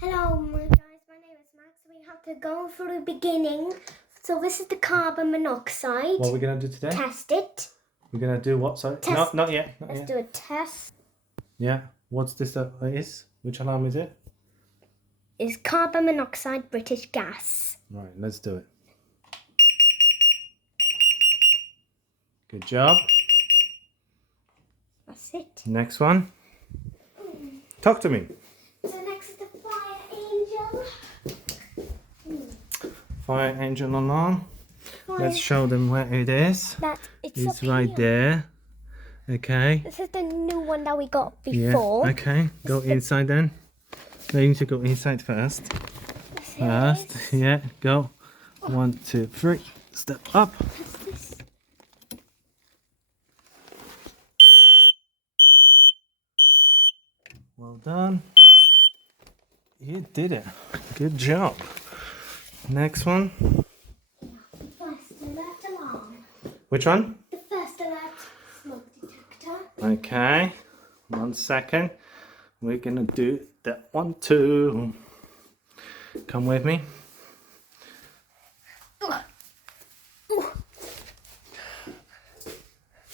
Hello, my guys. My name is Max. We have to go through the beginning. So this is the carbon monoxide. What are we going to do today? Test it. We're going to do what, sorry? Test. Not yet. Let's do a test. Yeah. What's this is? Which alarm is it? It's carbon monoxide British gas. Right, let's do it. Good job. That's it. Next one. Talk to me. So next is the fire angel. Fire engine alarm. Fire. Let's show them where it is. It's up right here. there. Okay. This is the new one that we got before. Yeah. Okay. Go inside then. No, you need to go inside first. First. Yeah. Go. 1, 2, 3. Step up. Well done. You did it. Good job. Next one. The first alert alarm. Which one? The first alert smoke detector. Okay. 1 second. We're gonna do that one too. Come with me.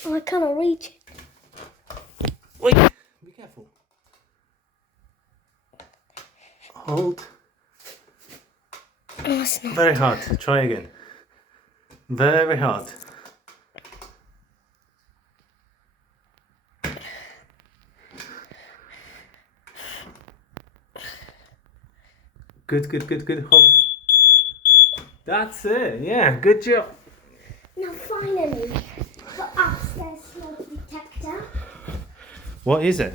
Oh, I cannot reach it. Wait. Be careful. Hold. Oh, it's not. Very hard. Try again. Very hard. Good. Hold. That's it. Yeah, good job. Now finally, the upstairs smoke detector What is it?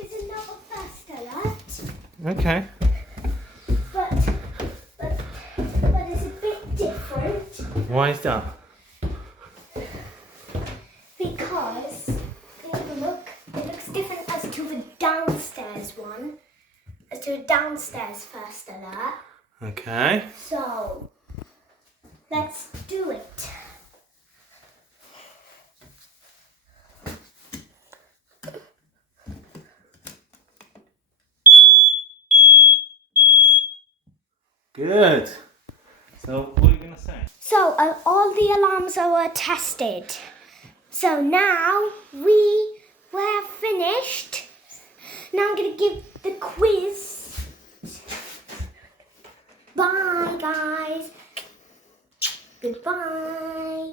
is another first alert, Okay. but it's a bit different Why is that? because it looks different as to the downstairs one, as to the downstairs first alert. Okay. So let's do it. Good. So, what are you going to say? So all the alarms were tested. So now we're finished. Now I'm gonna give the quiz. Bye guys. Goodbye.